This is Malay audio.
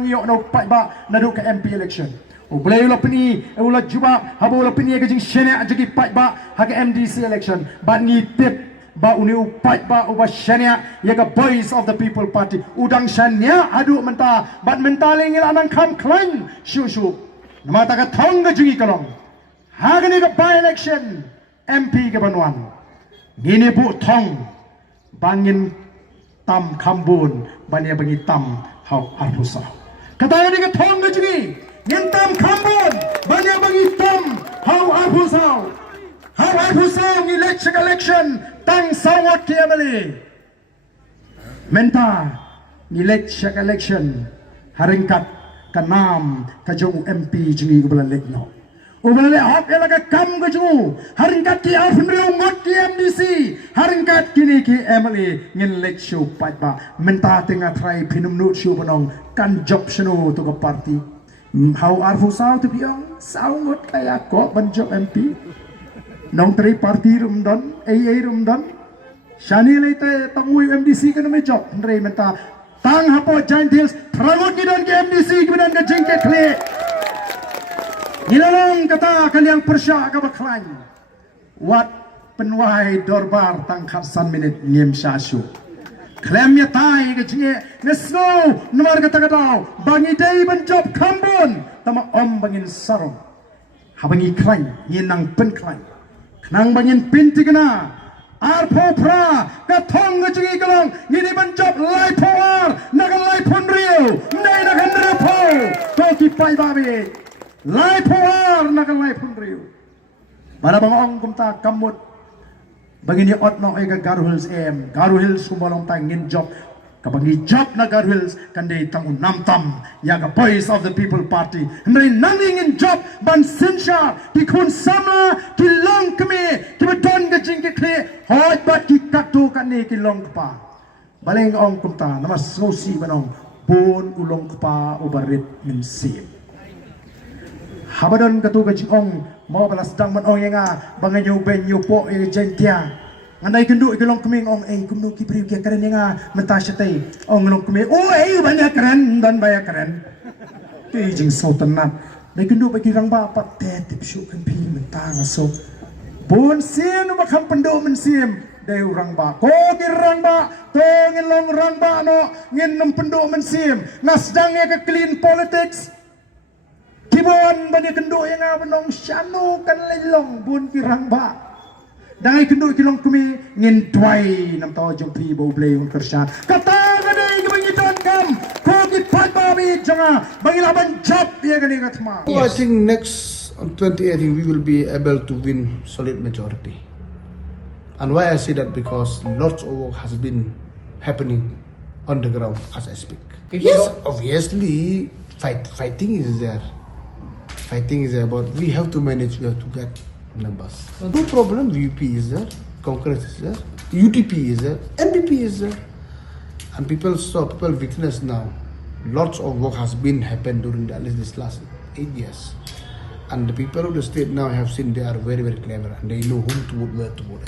mangiok no pai ba na do ka MP election boleh ulah peni ulah juba habo ulah peni ke jing shene ajagi pai ba ha ka MDC election ba ni tip ba uni upai ba uba shene ya ka voice of the people party udang shanya adu menta bat mentaling anang kam klan shu nama ta ka thong ga jingi kalong ha ga ni ka by election MP ke Banwan gini bu thong bangin tam kambun bania bangi tam hau arpusa kata ni ka thong ga jingi yen tam kambun bania bangi tam hau arpusa hau arpusa ni election tang sawat kiamali menta ni election haringkat kanam kajong MP jingi ubala lekno ubala le hak elaga kam kajong haringkat ki afnreu ngot ki MDC haringkat kini ki MLA ngin lek show patba menta tenga try pinum nut show banong kan job shno to ka party how arfu saw to biong saw ngot kaya ko ban job MP nong tri party rumdon AA rumdon shani leite tangui MDC kan me job ndre menta tang hapo giant hills prangot ni don ke MDC kemudian ke jengke kle ilalong kata kaliang persya ka baklan wat penwai dorbar tangkat san minit ngem syasyu klem ya tai ke jenge nesno nomor kata katau bangi dei ban job kambon tama om bangin sarong habangi klan nang pen klan nang bangin pinti kena arpo pra katong ngejungi galong ngini banjop lai poar nagan lai pon rio nay nagan repo toki pai babi lai poar nagan lai pon rio bara bang ong kumta kamut bagini ot no ega Garu Hills Garu Hills kumbalong tang ngin job kabangi job na Garu Hills kande tangun namtam yaga voice of the people party mri nanging in job ban sinsha ki kun sama ki long keme ki beton ke jing ke kle hot bat ki katu kane ki long pa baleng ong kumta nama sosi banong bon ulong pa ubarit min sim habadon katu ke jing ong mo balas dang man ong yanga banganyu ben yu po e jentia andai kendu ikolong keming ong kumnu ki priu kia keren nga mentasyatai ong long keming banyak keren dan banyak keren ti jing sautan nat dai kendu bagi rang ba pat te tip syu kan pi mentang so bon sim no makam pendo men sim dai rang ba ko ki rang ba to ngin long rang ba no ngin nem pendo men sim nasdang ya ke clean politics kibon banyak kendu yang nga benong syano kan lelong bon ki rang ba dai kendu kilong kumi ngin twai nam taw jong pi bo blay un kersat kata gade bangi don kam ko ki pat babi janga bangi laban job ya gani katma. I think next on 2018 we will be able to win solid majority. And why I say that because lots of work has been happening on the ground as I speak. Yes, obviously fighting is there. Fighting is there, but we have to manage, we have to get numbers. No problem, VP is there, Congress is there, UTP is there, MPP is there. And people witness now, lots of work has been happened during at least this last 8 years. And the people of the state now have seen they are very, very clever and they know whom to vote, where to vote.